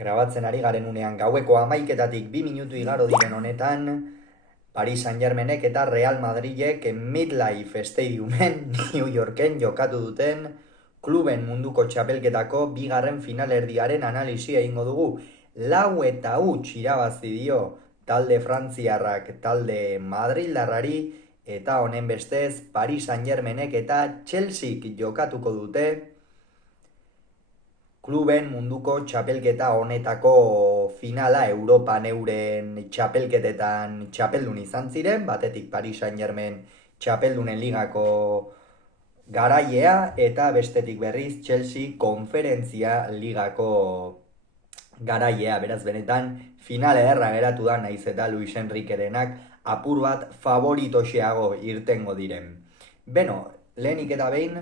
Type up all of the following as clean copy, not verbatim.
Grabatzen ari garen unean gaueko 11:00 2 minutu igaro diren honetan, Paris Saint-Germainek eta Real Madridek Midlife Stadiumen New Yorken jokatu duten kluben munduko txapelketako bigarren finalerdiaren analisia egingo dugu. 4-0 irabazi dio talde frantziarrak talde madrildarrari eta honen bestez Paris Saint-Germainek eta Chelseak jokatuko dute kluben munduko txapelketa honetako finala. Europan euren txapelketetan txapeldun izan ziren, batetik Paris Saint-Germain txapeldunen ligako garaiea eta bestetik berriz Chelsea konferentzia ligako garaiea. Beraz benetan finala ederra geratu da, naiz eta Luis Enriquerenak apur bat favoritoxeago irtengo diren. Beno, lehenik eta behin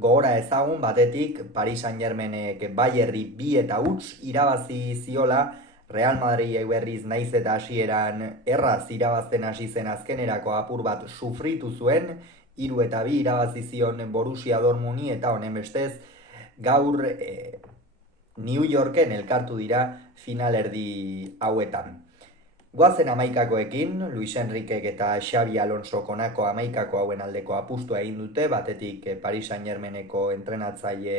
gogora ezagun batetik Paris Saint-Germainek Bayerri 2-0 irabazi ziola, Real Madridek berriz naiz eta hasieran erraz irabazten hasi zen azkenerako apur bat sufritu zuen, 3-2 irabazi zion Borussia Dortmundi eta honen bestez gaur New Yorken elkartu dira finalerdi hauetan. Goazen amaikakoekin, Luis Enriquek eta Xabi Alonso konako amaikako hauen aldeko apustua egin dute, batetik Paris Saint-Germaineko entrenatzaile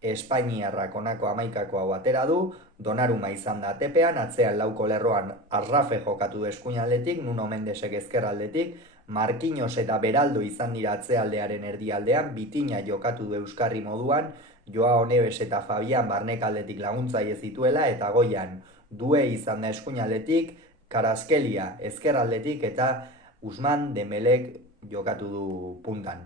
Espainiarrak konako amaikako hau atera du, Donnarumma izan da tepean, atzean lauko lerroan Arrafe jokatu du eskuinaldetik, Nuno Mendesek ezkerraldetik, Marquinhos eta Beraldo izan dira atzealdearen erdialdean, Bitina jokatu du euskarri moduan, Joao Neves eta Fabian barnekaldetik laguntzaile zituela, eta goian Due izan da eskuinaldetik, Karaskelia ezkerraldetik eta Usman Dembelek jokatu du puntan.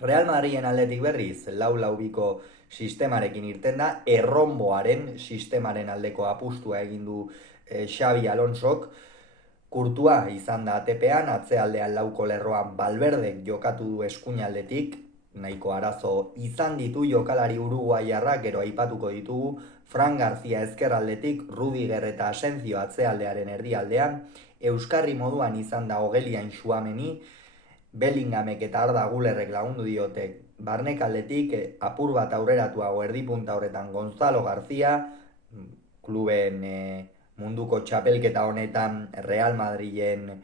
Real Madriden aldetik berriz, 4-4-2 sistemarekin irten da, erromboaren sistemaren aldeko apustua egin du Xabi Alonsok. Kurtua izan da atepean, atzealdean lauko lerroan Valverdek jokatu du eskuinaldetik, nahiko arazo izan ditu jokalari uruguaiarrak, gero aipatuko ditugu, Fran García ezkerraldetik, Rudiger eta Asensio atzealdearen erdialdean, euskarri moduan izan da Ogelian Tchouaméni, Bellinghamek eta Arda Gülerrek lagundu diote barnekaldetik, apur bat aurreratuago erdipunta horretan Gonzalo García, kluben munduko txapelketa honetan Real Madriden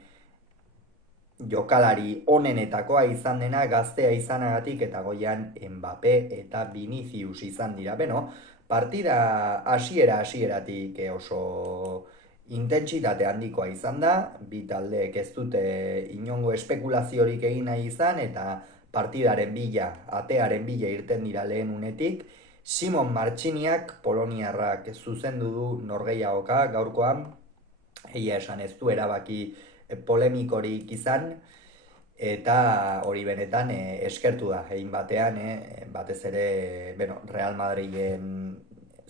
jokalari onenetakoa izan dena, gaztea izanagatik, eta goian Mbappé eta Vinicius izan dira. Beno, partida hasieratik oso intentsitate handikoa izan da, bi taldeek ez dute inongo espekulaziorik egin nahi izan, eta partidaren bila, atearen bila irten dira lehen unetik. Simon Martxiniak, poloniarrak zuzendu du norgehiagoka gaurkoan, egia esan ez du erabaki polemikorik izan, eta hori benetan eskertu da, egin batean, batez ere Real Madriden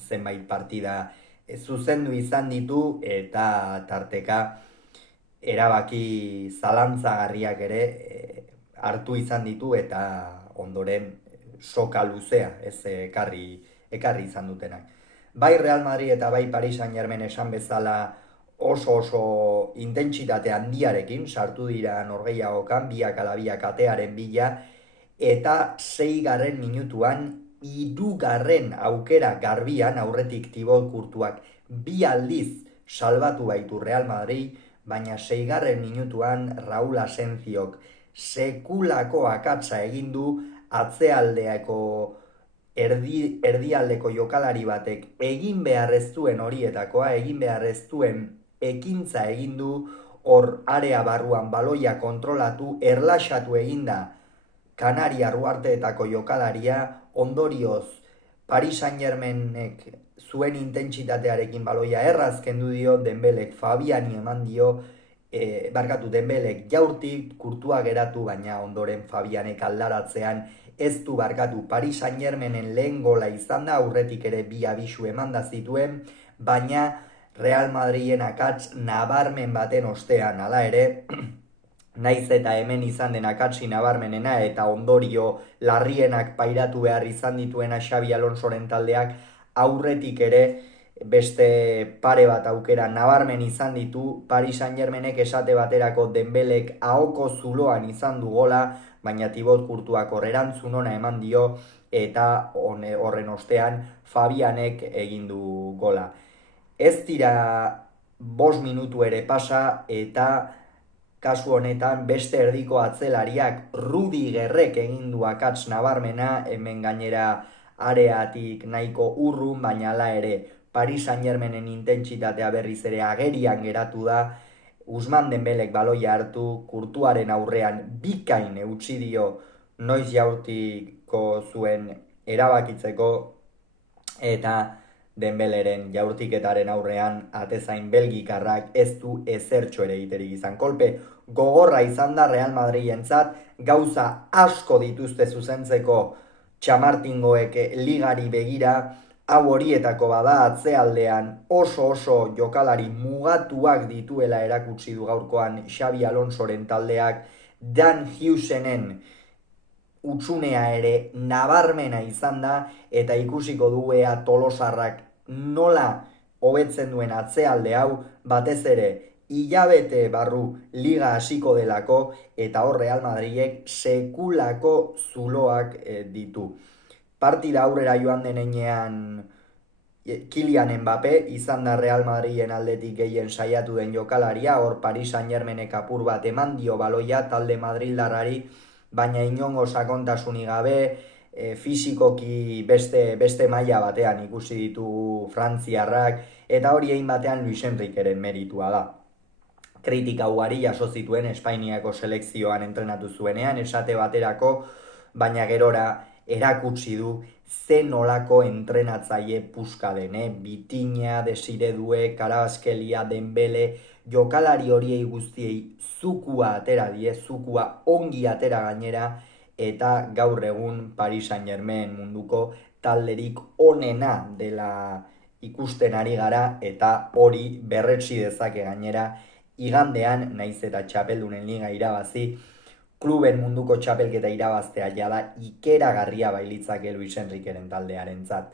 zenbait partida zuzendu izan ditu, eta tarteka erabaki zalantzagarriak ere hartu izan ditu, eta ondoren soka luzea ez ekarri izan dutenak. Bai Real Madrid eta bai Paris Saint-Germain esan bezala oso intentsitate handiarekin sartu dira norgehiagokan, biak ala biak atearen bila, eta 6. minutuan 3. aukera garbian, aurretik Thibaut Courtoisek 2 aldiz salbatu baitu Real Madrid, baina 6. minutuan Raúl Asensiok sekulako akatsa egin du, atzealdeako erdialdeko jokalari batek egin beharrez duen horietakoa, egin beharrez duen ekintza egin du, hor area barruan baloia kontrolatu, erlaxatu eginda Kanariar uharteetako jokalaria, ondorioz Paris Saint-Germainek zuen intentsitatearekin baloia erraz kendu dio, Dembelek Fabiani eman dio, Dembelek jaurtik, Kurtua geratu, baina ondoren Fabianek aldaratzean ez du barkatu. Paris Saint-Germainen lehen gola izan da, aurretik ere 2 abisu emanda zituen, baina Real Madriden akats nabarmen baten ostean, hala ere, naiz eta hemen izan den akatsi nabarmenena eta ondorio larrienak pairatu behar izan dituena Xabi Alonsoren taldeak, aurretik ere beste pare bat aukera nabarmen izan ditu, Paris Saint-Germainek esate baterako Dembelek ahoko zuloan izan du gola, baina Thibaut Courtoisek erantzun ona eman dio, eta horren ostean Fabianek egin du gola. Ez dira 5 minutu ere pasa, eta kasu honetan beste erdiko atzelariak Rudigerrek egin du akats nabarmena, hemen gainera areatik nahiko urrun, baina hala ere Paris Saint-Germainen intentsitatea berriz ere agerian geratu da. Ousmane Dembelek baloia hartu, Courtoisaren aurrean bikain eutsi dio noiz jaurtiko zuen erabakitzeko, eta Dembeleren jaurtiketaren aurrean atezain belgikarrak ez du ezertxo ere egiterik izan. Kolpe gogorra izan da Real Madrilentzat, gauza asko dituzte zuzentzeko txamartingoek ligari begira, hau horietako bada atzealdean oso jokalari mugatuak dituela erakutsi du gaurkoan Xabi Alonsoren taldeak. Dan Hughesenen utsunea ere nabarmena izan da, eta ikusiko dugu ea Tolosarrak nola hobetzen duen atzealde hau, batez ere hilabete barru liga hasiko delako, eta hor Real Madridek sekulako zuloak ditu. Partida aurrera joan denean Kylian Mbappé izan da Real Madriden aldetik gehien saiatu den jokalaria, hor Paris Saint-Germainek apur bat eman dio baloia talde madrildarrari, baina inongo sakontasunik gabe, fisikoki beste maila batean ikusi ditu frantziarrak, eta hori egin batean Luis Enriqueren meritua da. Kritika ugari jaso zituen Espainiako selekzioan entrenatu zuenean, esate baterako, baina gerora erakutsi du ze nolako entrenatzaile puska den, Vitinha, Desiredue, Karabaskelia, Dembele, jokalari horiei guztiei zukua atera die, zukua ongi atera gainera, eta gaur egun Paris Saint-Germain munduko talderik onena dela ikusten ari gara, eta hori berretsi dezake gainera igandean, naiz eta txapeldunen liga irabazi, kluben munduko txapelketa irabaztea jada ikeragarria bailitzake Luis Enriqueren taldearentzat.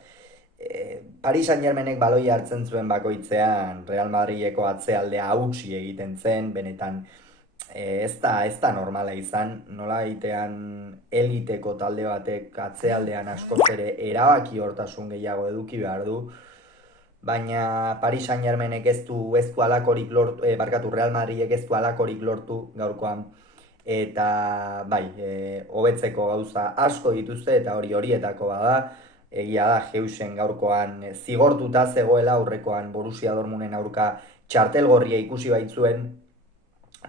Paris Saint-Germainek baloia hartzen zuen bakoitzean Real Madrideko atzealdea hautsi egiten zen, benetan ez da normala izan, nola egitean eliteko talde batek atzealdean askoz ere erabaki hortasun gehiago eduki behar du, baina Paris Saint-Germainek ez du alakorik lortu, Real Madridek ez du alakorik lortu gaurkoan, eta bai, hobetzeko gauza asko dituzte, eta horietako bada, egia da Heusen gaurkoan zigortuta zegoela, aurrekoan Borussia Dortmunden aurka txartelgorria ikusi baitzuen,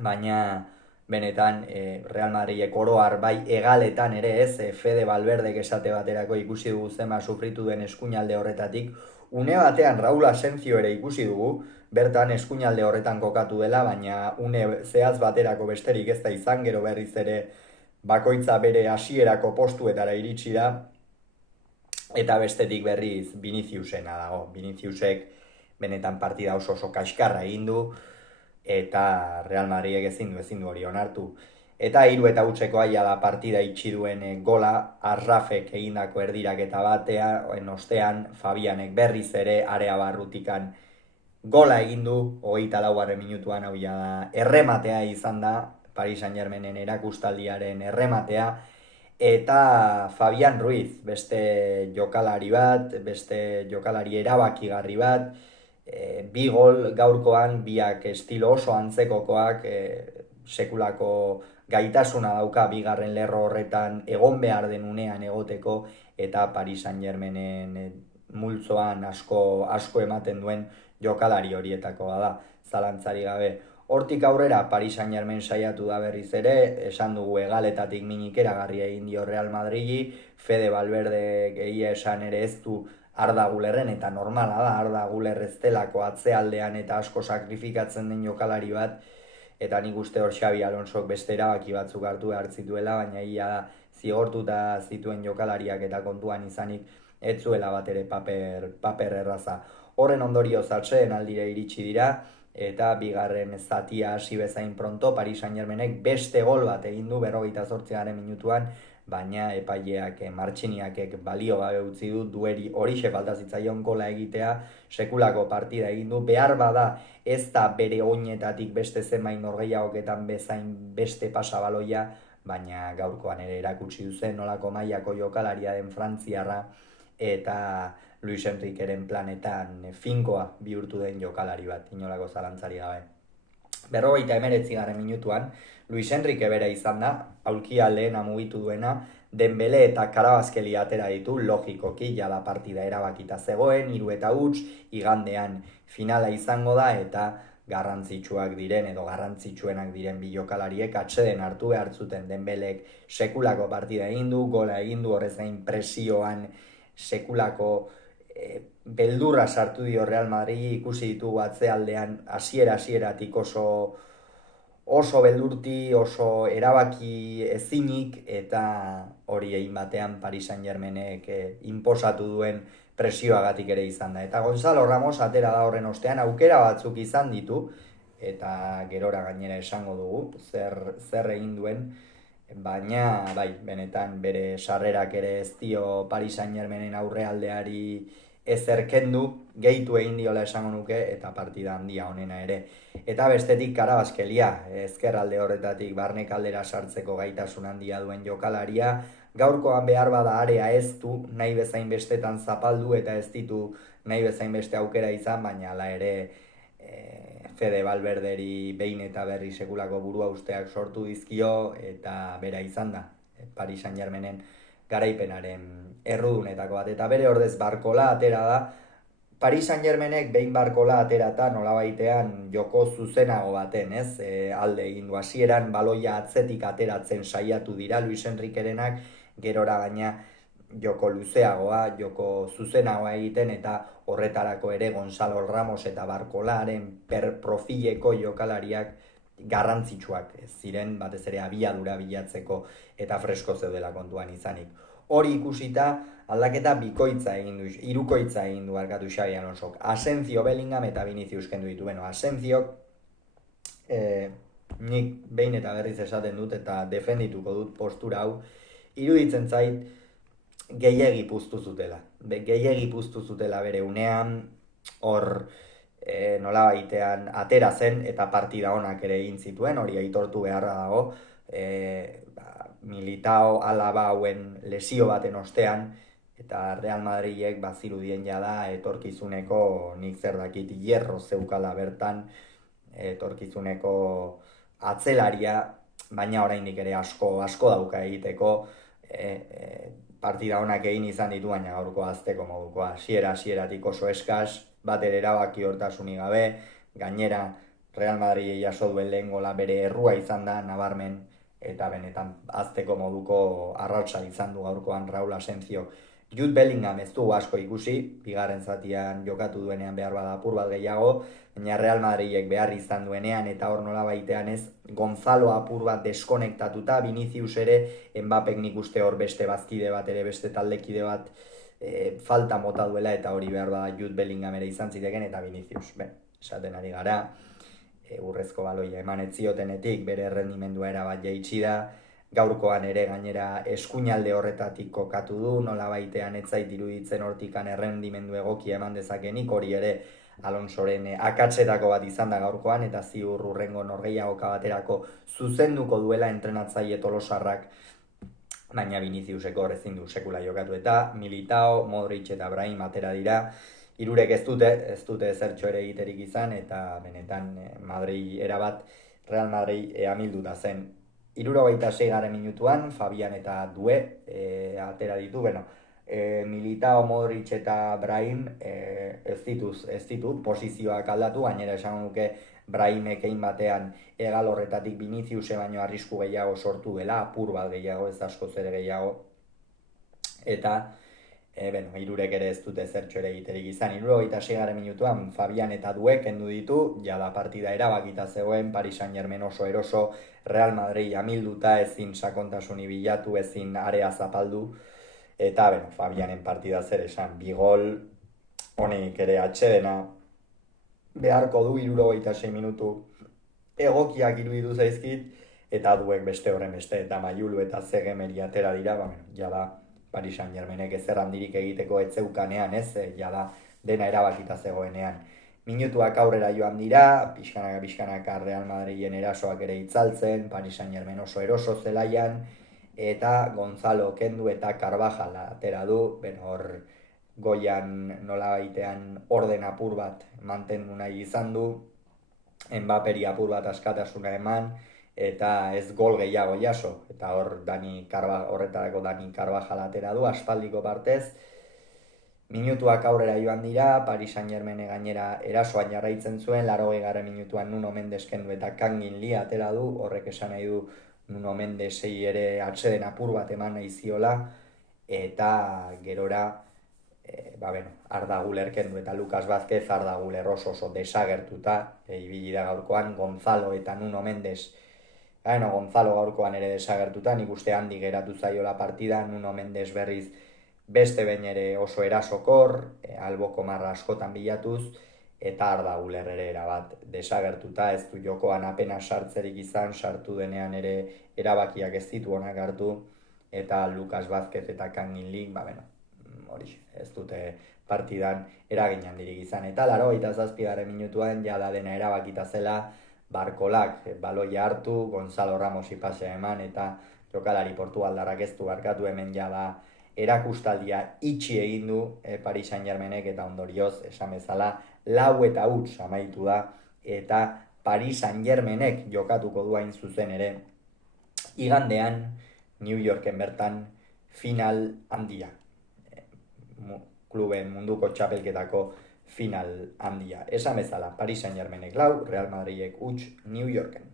baina benetan Real Madridek oroar bai egaletan ere ez, Fede Valverdek esate baterako ikusi dugu zema sufritu den eskuinalde horretatik, une batean Raul Asensio ere ikusi dugu, bertan eskuinalde horretan kokatu dela, baina une zehaz baterako besterik ez da izan, gero berriz ere bakoitza bere hasierako postuetara iritsi da, eta bestetik berriz Viniciusena dago. Viniciusek benetan partida oso kaskarra egin du, eta Real Madridek ezin du hori onartu. Eta 3-0 aia da partida itxi duen gola, Arrafek egindako erdiraketa batean, ostean Fabianek berriz ere area barrutikan gola egin du, 24. minutuan, hau da errematea izan da, Paris Saint-Germainen erakustaldiaren errematea, eta Fabian Ruiz, beste jokalari bat, beste jokalari erabakigarri bat, 2 gol gaurkoan, biak estilo oso antzekokoak, sekulako gaitasuna dauka bigarren lerro horretan egon behar den unean egoteko, eta Paris Saint-Germainen multzoan asko ematen duen jokalari horietako da, zalantzari gabe. Hortik aurrera Paris Saint-Germain saiatu da berriz ere, esan dugu egaletatik minikeragarri egin dio Real Madridi, Fede Valverde egia esan ere ez du Arda Gülerren, eta normala da Arda Güler ez delako atzealdean eta asko sakrifikatzen den jokalari bat, eta nik uste hor Xabi Alonsok beste erabaki batzuk hartu behar zituela, baina ia da zigortuta zituen jokalariak eta kontuan izanik ez zuela bat ere paper erraza. Horren ondorioz atseden aldire iritsi dira, eta bigarren zatia hasi bezain pronto, Paris Saint-Germainek beste gol bat egin du 48. minutuan, baina epaileak Martxiniakek balio gabe utzi du horixe falta zitzaion gola egitea, sekulako partida egin du, behar bada ez da bere oinetatik beste zenbait norgehiagoketan bezain beste pasabaloia, baina gaurkoan ere erakutsi duzen nolako mailako jokalaria den frantziarra eta Luis Enriqueren planetan finkoa bihurtu den jokalari bat, inolako zalantzari gabe. 59. minutuan, Luis Enrique bera izan da, aulkia lehena mugitu duena, Dembele eta Karabazkeli atera ditu, logikoki, jada partida erabakita zegoen, 3-0, igandean finala izango da, eta garrantzitsuak diren edo garrantzitsuenak diren bi jokalariek atseden hartu behar zuten. Dembelek sekulako partida egin du, gola egin du, horrez gain presioan sekulako beldurra sartu dio Real Madrid, ikusi ditugu atzealdean hasieratik oso beldurti, oso erabaki ezinik, eta hori egin batean Paris Saint-Germainek inposatu duen presioagatik ere izan da. Eta Gonzalo Ramos atera da horren ostean, aukera batzuk izan ditu, eta gerora gainera esango dugu zer egin duen, baina bai, benetan bere sarrerak ere ez dio Paris Saint-Germainen aurrealdeari ezer kendu, gehitu egin diola esango nuke, eta partida handia honena ere. Eta bestetik Karabazkelia, ezkerralde horretatik barne kaldera sartzeko gaitasun handia duen jokalaria, gaurkoan behar bada area ez du, nahi bezain bestetan zapaldu eta ez ditu nahi bezain beste aukera izan, baina hala ere Fede Valverderi behin eta berri sekulako burua usteak sortu dizkio, eta bera izan da Paris Saint-Germainen garaipenaren errudunetako bat, eta bere ordez Barkola atera da. Paris Saint-Germainek behin Barkola aterata nolabaitean joko zuzenago baten, ez? Alde egin du hasieran baloia atzetik ateratzen saiatu dira Luis Enriquerenak, gerora gaina joko luzeagoa, joko zuzenagoa egiten, eta horretarako ere Gonzalo Ramos eta Barkolaren profileko jokalariak garrantzitsuak ziren, batez ere abiadura bilatzeko eta fresko zeudela kontuan izanik. Hori ikusita aldaketa bikoitza egin du, hirukoitza egin du barkatu Xabi Alonsok. Asensio, Bellingham eta Vinicius kendu ditu. Asensiok nik behin eta berriz esaten dut eta defendituko dut postura hau, iruditzen zait gehiegi puztu zutela. Gehiegi puztu zutela bere unean, hor nolabaitean atera zen eta partida onak ere egin zituen, hori aitortu beharra dago. Militao Alaba hauen lesio baten ostean, eta Real Madridek bazirudien jada etorkizuneko, nik zer dakit, hierro zeukala bertan, etorkizuneko atzelaria, baina oraindik ere asko dauka egiteko, partida honak egin izan ditu, baina gaurko azteko moduko hasieratik oso eskas, bater erabaki hortasunik gabe, gainera Real Madrid jaso duen lehen gola bere errua izan da, nabarmen, eta benetan azteko moduko arrautsa izan du gaurkoan Raul Asensio. Jude Bellingham ez du asko ikusi, bigarren zatian jokatu duenean behar bada apur bat gehiago, baina Real Madridek behar izan duenean, eta hor nola baitean ez, Gonzalo apur bat deskonektatuta, Vinicius ere, Mbappek nik uste hor beste bazkide bat ere, beste taldekide bat falta mota duela, eta hori behar bada Jude Bellingham ere izan ziteken, eta Vinicius, esaten ari gara, urrezko baloia eman etziotenetik bere errendimendua erabat jaitsi da, gaurkoan ere gainera eskuinalde horretatik kokatu du, nola baitean etzait iruditzen hortikan errendimendu egokia eman dezakenik, hori ere Alonsoren akatsetako bat izan da gaurkoan, eta ziur urrengo norgehiagoka baterako zuzenduko duela entrenatzaile tolosarrak, baina Viniciuseko ezin du sekula jokatu, eta Militao, Modric eta Brahim atera dira, hirurek ez dute zertxo ere egiterik izan, eta benetan Madrid erabat, Real Madrid amilduta zen. 76. minutuan, Fabian eta Due atera ditu, Militao, Modric eta Brahim ez ditu posizioak aldatu, gainera esan nuke Brahimek egin batean egal horretatik Viniciuse baino arrisku gehiago sortu dela, apur bat gehiago, ez asko zer gehiago, eta hirurek ere ez dute zertxo ere egiterik izan. 76. minutuan Fabian eta Due kendu ditu, jada partida erabakita zegoen, Paris Saint-Germain oso eroso, Real Madrid amilduta, ezin sakontasuni bilatu, ezin area zapaldu, eta Fabianen partida zer esan, bigol, honek ere atsedena beharko du 76 minutu egokiak iruditu zaizkit, eta duek beste horren beste, eta Maiulu eta Zegemeri atera dira, jada Paris Saint-Germainek ezer handirik egiteko etzeukanean, ez, jada dena erabakita zegoenean. Minutuak aurrera joan dira, pixkanaka Real Madriden erasoak ere itzaltzen, Paris Saint-Germain oso eroso zelaian, eta Gonzalo kendu eta Carvajal atera du, hor goian nola baitean orden apur bat mantendu nahi izan du, Mbapperi apur bat askatasuna eman, eta ez gol gehiago jaso, eta horretarako Dani Carvajal atera du, aspaldiko partez. Minutuak aurrera joan dira, Paris Saint-Germain gainera erasoan jarraitzen zuen, 80. minutuan Nuno Mendes kendu eta Kangin Lee atera du, horrek esan nahi du Nuno Mendesei ere atseden apur bat eman nahi ziola, eta gerora Arda Güler kendu eta Lucas Vázquez Arda Güler oso desagertuta, ibili da gaurkoan, Gonzalo eta Nuno Mendes. Gonzalo gaurkoan ere desagertuta, nik uste handi geratu zaiola partida, Nuno Mendes berriz beste behin ere oso erasokor, alboko marra askotan bilatuz, eta Arda Güler ere erabat desagertuta, ez du jokoan apenas sartzerik izan, sartu denean ere erabakiak ez ditu onak hartu, eta Lucas Vázquez eta Kangin Lee, hori, ez dute partidan eragin handirik izan. Eta 87. minutuan jada dena erabakita zela, Barkolak baloia hartu, Gonzalo Ramosi pasea eman, eta jokalari portugaldarrak ez du barkatu, hemen jada erakustaldia itxi egin du Paris Saint-Germainek, eta ondorioz, esan bezala, 4-0 amaitu da, eta Paris Saint-Germainek jokatuko du hain zuzen ere igandean New Yorken bertan final handia. Kluben munduko txapelketako final handia. Esan bezala, Paris Saint-Germainek 4, Real Madridek 0 New Yorken.